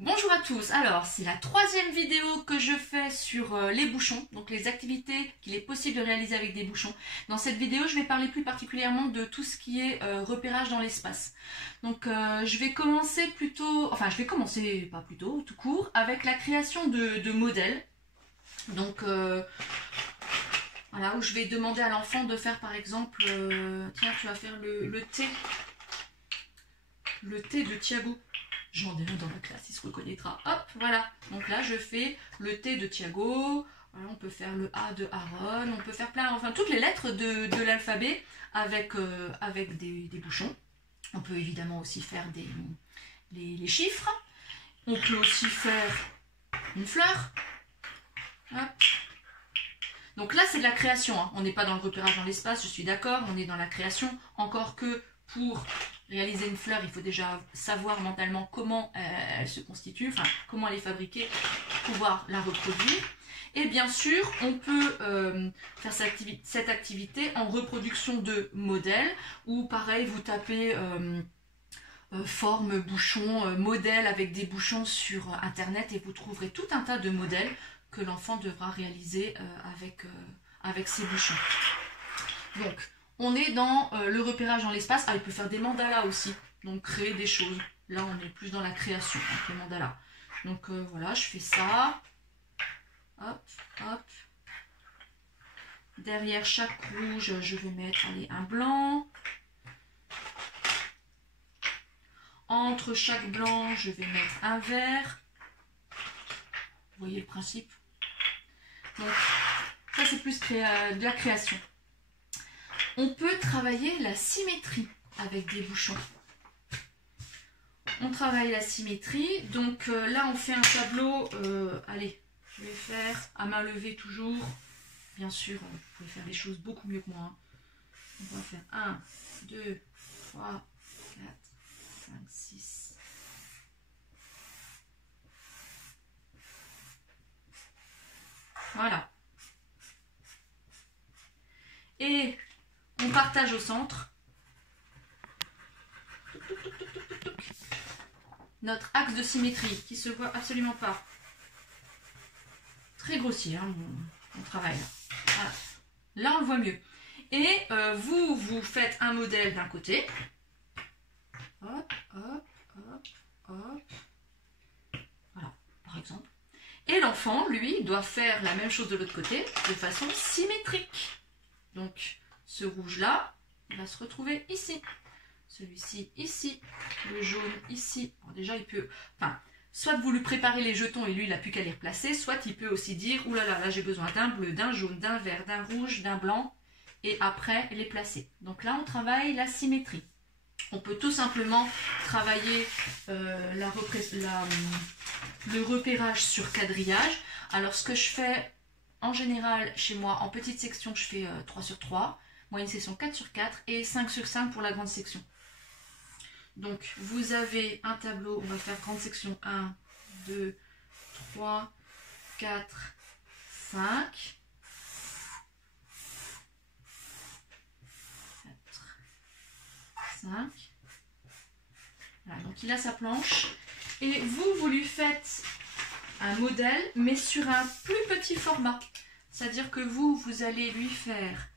Bonjour à tous, alors c'est la troisième vidéo que je fais sur les bouchons, donc les activités qu'il est possible de réaliser avec des bouchons. Dans cette vidéo, je vais parler plus particulièrement de tout ce qui est repérage dans l'espace. Donc je vais commencer pas plutôt, tout court, avec la création de modèles. Donc voilà, où je vais demander à l'enfant de faire par exemple, tiens tu vas faire le thé de Thiago. J'en ai un dans la classe, il se reconnaîtra. Hop, voilà. Donc là, je fais le T de Thiago. Voilà, on peut faire le A de Aaron. On peut faire toutes les lettres de l'alphabet avec des bouchons. On peut évidemment aussi faire les chiffres. On peut aussi faire une fleur. Hop. Donc là, c'est de la création. Hein. On n'est pas dans le repérage dans l'espace, je suis d'accord. On est dans la création. Encore que pour réaliser une fleur, il faut déjà savoir mentalement comment elle se constitue, enfin comment elle est fabriquée, pour pouvoir la reproduire. Et bien sûr, on peut faire cette activité en reproduction de modèles, où pareil, vous tapez forme, bouchon, modèle avec des bouchons sur internet et vous trouverez tout un tas de modèles que l'enfant devra réaliser avec ses bouchons. Donc, on est dans le repérage dans l'espace. Ah, il peut faire des mandalas aussi, donc créer des choses. Là, on est plus dans la création avec les mandalas. Donc voilà, je fais ça. Hop, hop. Derrière chaque rouge, je vais mettre un blanc. Entre chaque blanc, je vais mettre un vert. Vous voyez le principe? Donc, ça, c'est plus de la création. On peut travailler la symétrie avec des bouchons. On travaille la symétrie. Donc là, on fait un tableau. Allez, je vais faire à main levée toujours. Bien sûr, vous pouvez faire des choses beaucoup mieux que moi. Hein. On va faire 1, 2, 3, 4, 5, 6. Voilà. Et on partage au centre notre axe de symétrie qui se voit absolument pas. Très grossier, hein, mon travail. Voilà. Là, on le voit mieux. Et vous faites un modèle d'un côté. Hop, hop, hop, hop. Voilà, par exemple. Et l'enfant, lui, doit faire la même chose de l'autre côté de façon symétrique. Donc, ce rouge-là, il va se retrouver ici. Celui-ci, ici. Le jaune, ici. Alors déjà, il peut... Enfin, soit vous lui préparez les jetons et lui, il n'a plus qu'à les replacer. Soit il peut aussi dire, oulala, là, j'ai besoin d'un bleu, d'un jaune, d'un vert, d'un rouge, d'un blanc. Et après, les placer. Donc là, on travaille la symétrie. On peut tout simplement travailler le repérage sur quadrillage. Alors, ce que je fais... En général, chez moi, en petite section, je fais 3 sur 3, moyenne section 4 sur 4 et 5 sur 5 pour la grande section. Donc, vous avez un tableau, on va faire grande section 1, 2, 3, 4, 5. 4, 5. Voilà, donc il a sa planche. Et vous lui faites un modèle, mais sur un plus petit format. C'est-à-dire que vous allez lui faire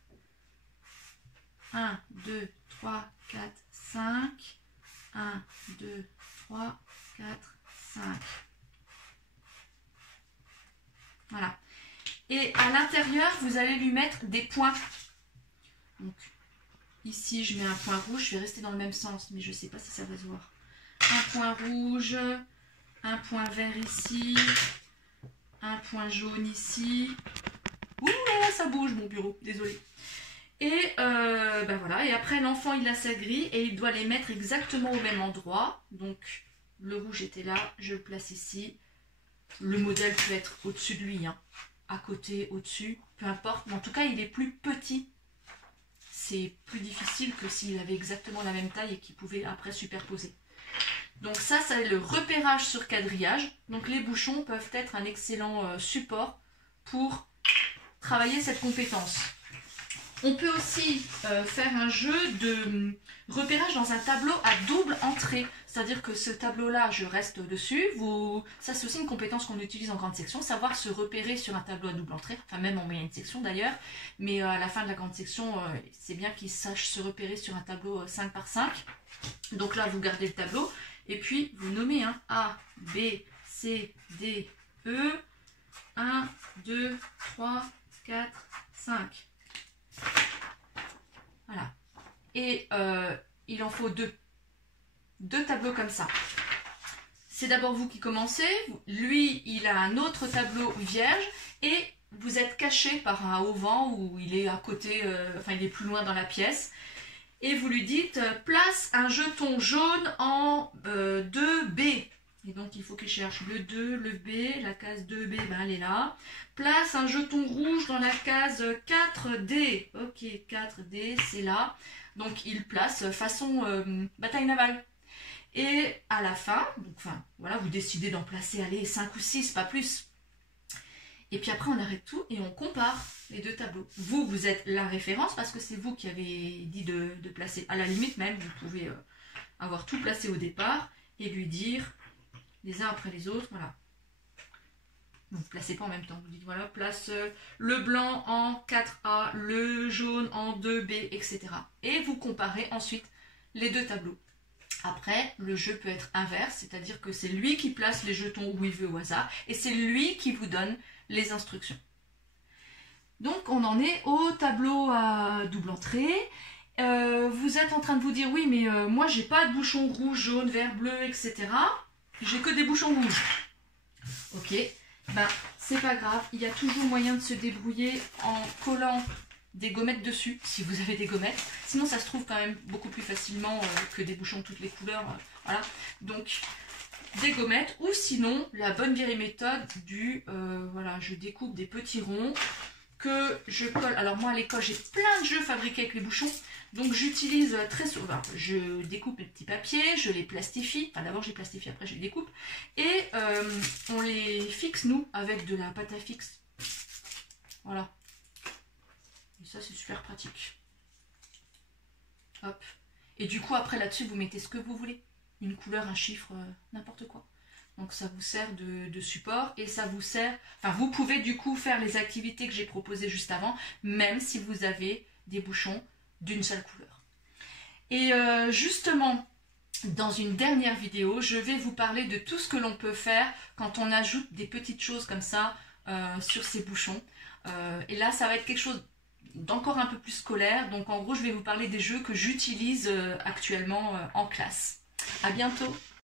1, 2, 3, 4, 5. 1, 2, 3, 4, 5. Voilà. Et à l'intérieur, vous allez lui mettre des points. Donc, ici, je mets un point rouge. Je vais rester dans le même sens, mais je ne sais pas si ça va se voir. Un point rouge. Un point vert ici, un point jaune ici. Ouh là là, ça bouge mon bureau, désolé. Et ben voilà, et après l'enfant il a sa grille et il doit les mettre exactement au même endroit. Donc le rouge était là, je le place ici. Le modèle peut être au-dessus de lui, hein. À côté, au-dessus, peu importe. Mais en tout cas, il est plus petit. C'est plus difficile que s'il avait exactement la même taille et qu'il pouvait après superposer. Donc ça, c'est le repérage sur quadrillage. Donc les bouchons peuvent être un excellent support pour travailler cette compétence. On peut aussi faire un jeu de repérage dans un tableau à double entrée. C'est-à-dire que ce tableau-là, je reste dessus. Ça, c'est aussi une compétence qu'on utilise en grande section, savoir se repérer sur un tableau à double entrée, enfin même en moyenne section d'ailleurs. Mais à la fin de la grande section, c'est bien qu'ils sachent se repérer sur un tableau 5 par 5. Donc là, vous gardez le tableau et puis vous nommez un A, B, C, D, E, 1, 2, 3, 4, 5. Voilà. Et il en faut deux. Deux tableaux comme ça. C'est d'abord vous qui commencez. Lui, il a un autre tableau vierge. Et vous êtes caché par un auvent où il est à côté, enfin il est plus loin dans la pièce. Et vous lui dites, place un jeton jaune en 2B. Et donc il faut qu'il cherche le 2, le B, la case 2B, ben, elle est là. Place un jeton rouge dans la case 4D. Ok, 4D, c'est là. Donc il place façon bataille navale. Et à la fin, voilà, vous décidez d'en placer, allez, 5 ou 6, pas plus. Et puis après on arrête tout et on compare les deux tableaux. Vous êtes la référence parce que c'est vous qui avez dit de placer. À la limite même, vous pouvez avoir tout placé au départ et lui dire les uns après les autres, voilà. Vous ne placez pas en même temps, vous dites voilà, place le blanc en 4A, le jaune en 2B, etc. Et vous comparez ensuite les deux tableaux. Après, le jeu peut être inverse, c'est-à-dire que c'est lui qui place les jetons où il veut au hasard et c'est lui qui vous donne les instructions. Donc on en est au tableau à double entrée. Vous êtes en train de vous dire oui mais moi j'ai pas de bouchon rouge, jaune, vert, bleu, etc. J'ai que des bouchons rouges. Ok, ben c'est pas grave, il y a toujours moyen de se débrouiller en collant des gommettes dessus, si vous avez des gommettes. Sinon ça se trouve quand même beaucoup plus facilement que des bouchons de toutes les couleurs. Voilà, donc des gommettes ou sinon la bonne vieille méthode du voilà, je découpe des petits ronds que je colle. Alors moi à l'école j'ai plein de jeux fabriqués avec les bouchons, donc j'utilise très souvent, je découpe les petits papiers, je les plastifie, enfin d'abord je les plastifie, après je les découpe et on les fixe nous avec de la pâte à fixe. Voilà, et ça c'est super pratique. Hop, et du coup après là-dessus vous mettez ce que vous voulez, une couleur, un chiffre, n'importe quoi. Donc ça vous sert de support et ça vous sert, enfin vous pouvez du coup faire les activités que j'ai proposées juste avant, même si vous avez des bouchons d'une seule couleur. Et justement, dans une dernière vidéo, je vais vous parler de tout ce que l'on peut faire quand on ajoute des petites choses comme ça sur ces bouchons. Et là, ça va être quelque chose d'encore un peu plus scolaire. Donc en gros, je vais vous parler des jeux que j'utilise actuellement en classe. À bientôt!